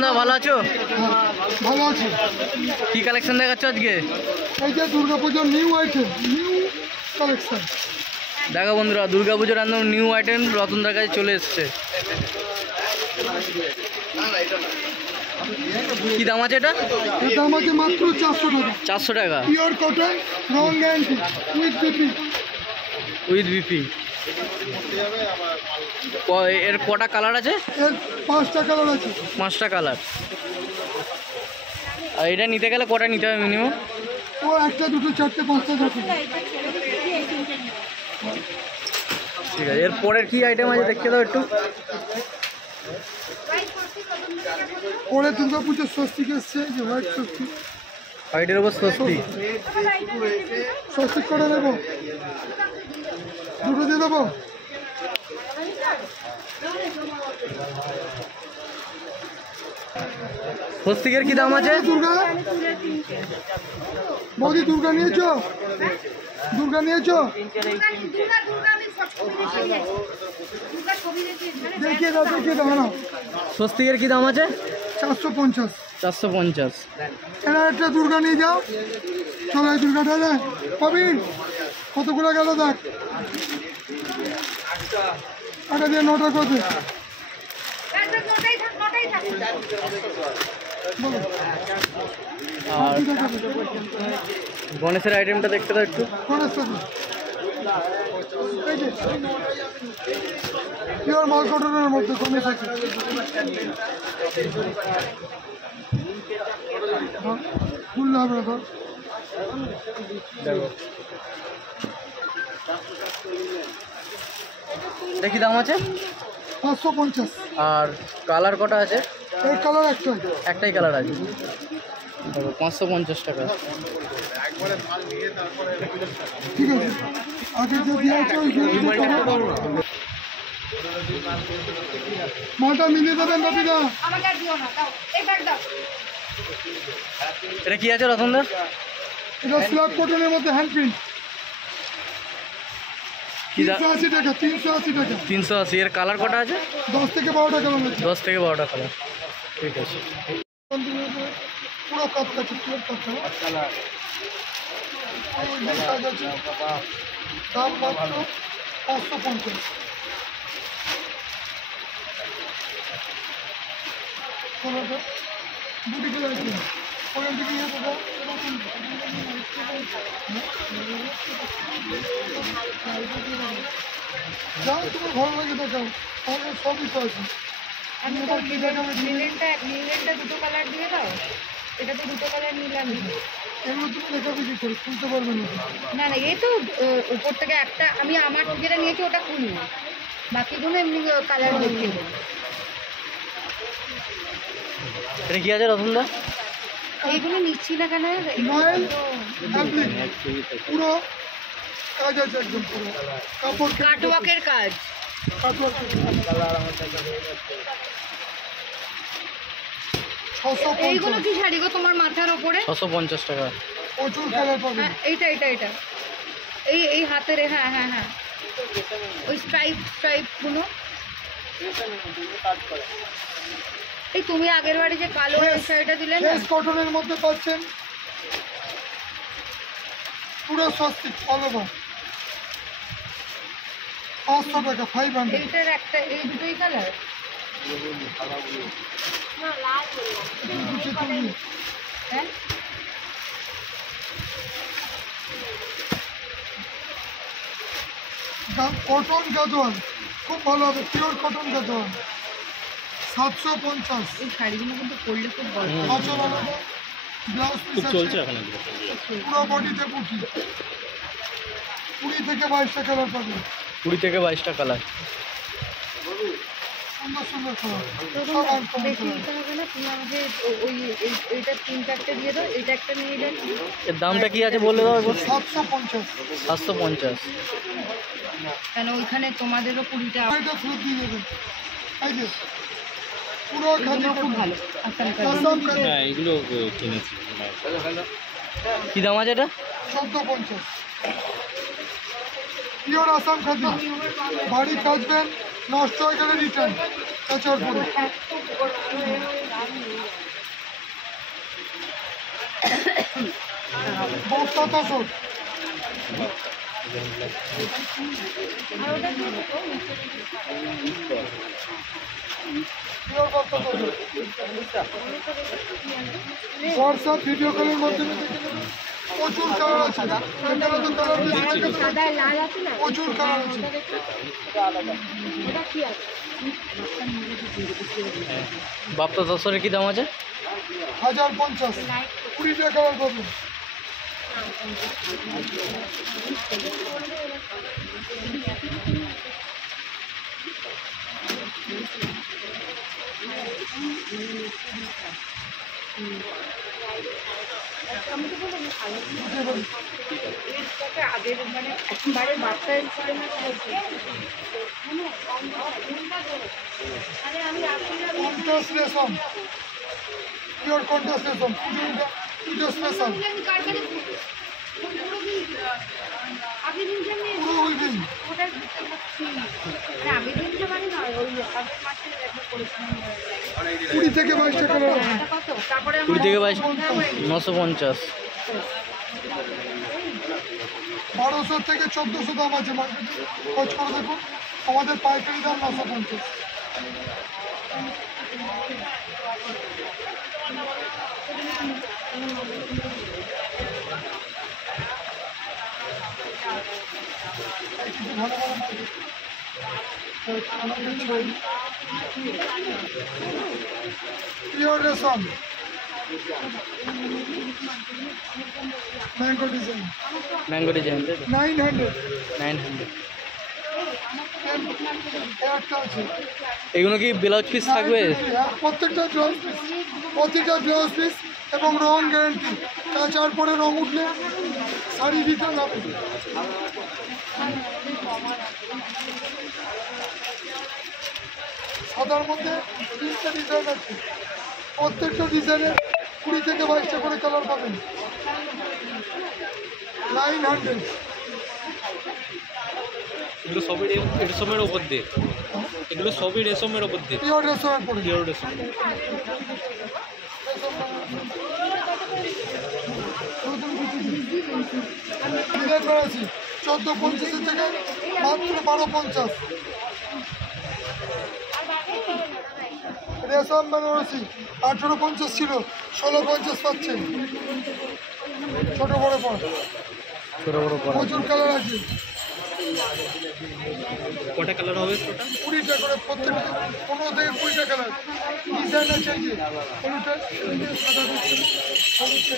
রতন দা ভালো আছো? ভালো আছি। কি কালেকশন দেখাচ্ছ আজকে? এই যে দুর্গাপুজোর নিউ আইটেম, নিউ কালেকশন। দেখো বন্ধুরা, দুর্গাপুজোর একদম নিউ আইটেম রতনদার কাছে চলে এসছে। কি দাম আছে এটা? এর দাম আছে মাত্র 400 টাকা। 400 টাকা। Pure cotton, wrong guarantee, with BP. With BP. এর কটা কালার আছে? এর 5টা কালার আছে। 5টা কালার। আর এটা নিতে গেলে কটা নিতে হবে মিনিমাম? ও 1টা 2টো 4টে 5টা থাকে। ঠিক আছে, এর পরের কি আইটেম আছে দেখতে দাও একটু। পরে দুর্গাপুজোর স্বস্তিক এসছে, যে হোয়াইট স্বস্তিক। হোয়াইটের উপর স্বস্তি। স্বস্তিক করে দেবো, 2টো দিয়ে দেবো। স্বস্তিকের কি দাম আছে? দুর্গা বৌদি, দুর্গা নিয়েছো? দুর্গা নিয়েছো? দেখিয়ে দাও, দেখিয়ে দাও না। স্বস্তিকের কি দাম আছে? 450। 450। এরা একটা দুর্গা নিয়ে যাও। চলো এই দুর্গাটা দেখ পাবিন, কতগুলো গেল দেখ। আটা দিয়ে 9টা কত? আর গণেশের আইটেমটা দেখতে দাও একটু। পিওর মাল কটনের মধ্যে গণেশ আছে। খুললে হবে না তো। দেখি দাম আছে 550। আর কালার কটা আছে? এর কালার একটা, একটাই কালার আছে। 550 টাকা। ঠিক আছে। আগে যে দিয়ে আছে মালটা মিলিয়ে দেবেন বাপিদা। এটা কি আছে রতনদা? এটা স্ল্যাব কটনের মধ্যে হ্যান্ড প্রিন্ট। 380 টাকা। 380 টাকা। 380। এর কালার কটা আছে? 10 থেকে 12টা কালার আছে। 10 থেকে 12টা কালার। ঠিক আছে। পুরো কাটকাটি, পুরো কাটকাটি। দাম মাত্র 550। দুটি কালার আছে। ওখান থেকে ইয়ে দেবো। যাও, তোমার ভালো লাগে দেখাও, আমাদের সব বিষয় আছে। নীলেনটা 2টো কালার দিয়ে দাও। এটা তো 2টো কালার নিলাম। এগুলো তুমি দেখাবে কি করে? খুলতে পারবে না। না না, এই তো উপর থেকে একটা আমি আমার যেটা নিয়েছি ওটা খুলি, বাকিগুলো এমনি কালার দেখিয়ে দেবো। এটা কি আছে রতনদা? এইগুলো নিচ্ছি না কেন? নয়েল ফ্যাব্রিক পুরো কাজ আছে, একদম পুরো কাপড় কাটওয়ার্কের কাজ। কাটওয়ার্ক। 650। এইগুলো কি শাড়ি গো তোমার মাথার ওপরে? 650 টাকা। প্রচুর কালার পাবে। হ্যাঁ, এইটা এইটা এইটা এই হাতের। হ্যাঁ হ্যাঁ হ্যাঁ, ওই স্ট্রাইপগুলো। এই তুমি আগের বাড়ি যে কালো শাড়িটা দিলে না, কটনের মধ্যে পাচ্ছেন পুরো স্বস্তিক অল ওভার। 500 টাকা। 500। এইটার একটা, এই দুটোই কালার। হ্যাঁ, কটন গাদোয়ান খুব ভালো হবে, পিওর কটন গাদোয়ান। 750। এই শাড়িগুলো কিন্তু পরলে খুব ভালো। ব্লাউজ পিস চলছে এখন। পুরো বডিতে পুঁটি। 20 থেকে 22টা কালার পাবে। 20 থেকে 22টা কালার। সুন্দর সুন্দর কালার। বেশি নিতে হবে না, তুমি আমাকে এইটা 3-4টে দিয়ে দাও, এইটা একটা নিয়ে যান। এর দামটা কি আছে বলে দাও একবার। 750। 750। কেন ওইখানে তোমাদেরও 20টা। এটা ফ্রুট দিয়ে দেবেন। এই যে পুরো খাদি খুব ভালো। আসাম খাদি। হ্যাঁ, এগুলো কিনেছি। কি দাম আছে এটা? 1450। পিওর আসাম খাদি। বাড়ি কাচবেন, নষ্ট হয়ে গেলে রিটার্ন কাঁচার পরে। বস্তা তসর হোয়াটসঅ্যাপ ভিডিও কলের মাধ্যমে দেখে নেবেন। প্রচুর কালার আছে, এখানে তো কালার বেশি থাকে তো, প্রচুর কালার আছে। বাপ্তা দশরের কি দাম আছে? 1050, 20টা কালার পাবেন। আগের মানে একবারে বাচ্চার ছিল না, কন্ট্রাস্ট রেশম, পিওর কন্ট্রাস্ট রেশম, পুজো স্পেশাল, আপনি দিনটা নিয়ে পুরো উইভিং। ওটা বুঝতে পারছি, মানে আমি দিনটা মানে না ওই আগের মাসে একবার করেছিলাম 20 থেকে 22টা কালার আছে। কত, তারপরে 20 থেকে 22 950। 1200 থেকে 1400 দাম আছে মার্কেটে, খোঁজ করে দেখুন। আমাদের পাইকারি দাম 950। ভালো ভালো পিওর রেশম, ম্যাঙ্গো ডিজাইন, ম্যাঙ্গো ডিজাইন তাই তো? 900। 900। একটা আছে, এগুলো কি ব্লাউজ পিস থাকবে? প্রত্যেকটা ব্লাউজ পিস, প্রতিটা ব্লাউজ পিস এবং রং গ্যারান্টি। কাচার পরে রং উঠলে শাড়ি রিটার্ন হবে। সাদার মধ্যে 3টা ডিজাইন আছে, প্রত্যেকটা ডিজাইনে 20 থেকে 22টা করে কালার পাবেন। 900। এগুলো সবই রেশমের ওপর দিয়ে, এগুলো সবই রেশমের ওপর দিয়ে, পিওর রেশমের পরে পিওর রেশম। ডিজাইন বেড়াচ্ছি 1450 থেকে মাত্র 1250। রেশম বেনারসি 1850 ছিল, 1650 পাচ্ছেন। ছোট বড় পর ছোট বড় করা। প্রচুর কালার আছে, কটা কালার হবে ওটা? 20টা করে, প্রত্যেকটা 15 থেকে 20টা কালার। ডিজাইন আছে এই যে হলুদটা, সাদা হলুদটা।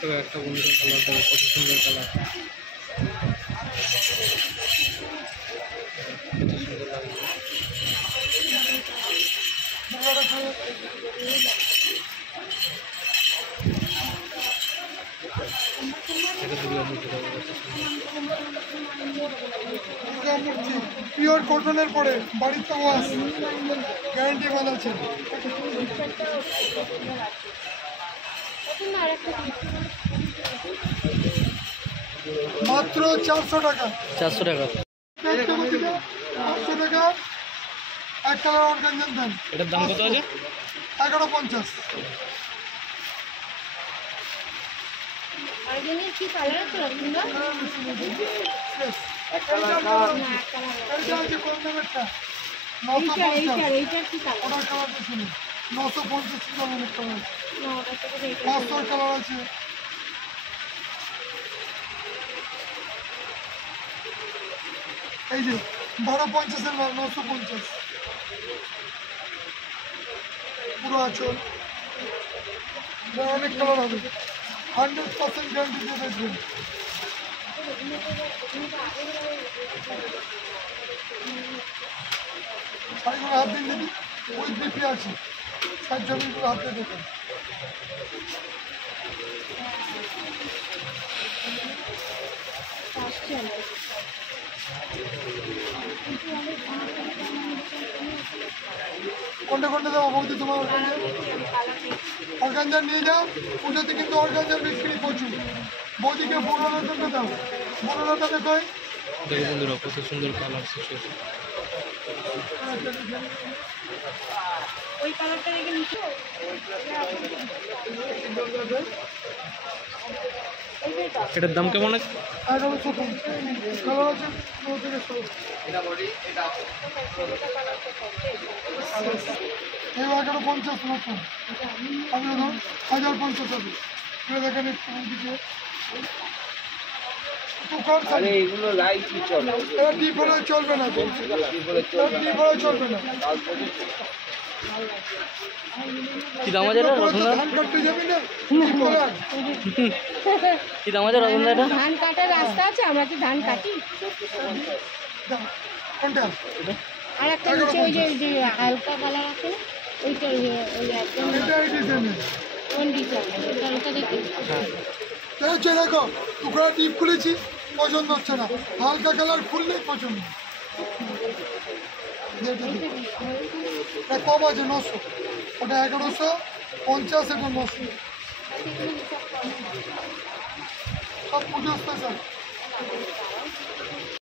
তো একটা বন্ধুর কালার দেবো, কত সুন্দর কালার, কত সুন্দর লাগবে। এটা দুর্গা মূর্তি দেবো, কত সুন্দর। পিওর কটনের পরে বাড়িতে ওয়াশ গ্যারান্টি মাল আছে। মাত্র 400 টাকা। 400 টাকা। 500 টাকা এক কালার অর্গানজান দেন। এটার দাম কত আছে? 1150। অর্গানিক কি কালার আছে রকমটা? এইটা আছে কম দামেরটা, এইটা কি কালার? ওটার কালার দেখুন, 950 দামের কালার। না ওটা থেকে এইটা 500 কালার আছে। এই যে 1250-এর মাল 950। পুরো আঁচল, অনেক কালার হবে, 100% গ্যারান্টি দিয়ে দেখবেন। শাড়িগুলো হাত দিন দেখি, ওই বিপি আছে, সাইড জমিগুলো হাতে দেখুন। কোনটা কোনটা দেবো বলতে তোমার? অর্গানজা নিয়ে যাও, পুজোতে কিন্তু অর্গানজার বিক্রি প্রচুর। বৌদিকে 15 টাকা দাও, 15 টাকা কই দেখো বন্ধুরা কত সুন্দর কালার শেষ ওই কালারটা রেখে নিচ্ছ এটার দাম কেমন আছে? 1150 কালার আছে 9 থেকে 16। এই 1150 নতুন, আমি দাও 1050 হবে। এটা দেখেন একটু দিকে আরে এগুলো লাইট কি চলে? এটা ডিপ হলে চলবে না, ডিপ হলে চলবে না। কি দাম আছে এটা রতনদা? ধান কাটতে যাবি না, ডিপ হলে কি দাম আছে রতনদা এটা? ধান কাটার রাস্তা আছে, আমরা কি ধান কাটি? দাও। কোনটা? আর একটা নিচে ওই যে হালকা কালার আছে না, ওইটা ওই একদম এটা এই ডিজাইনের। কোন ডিজাইন ওটা দেখি। দেখো দেখো, টুকরা ডিপ খুলেছি, পছন্দ হচ্ছে না। হালকা কালার খুললেই পছন্দ। এটা কম আছে 900, ওটা 1150, এটা 900। সব পুজো স্পেশাল।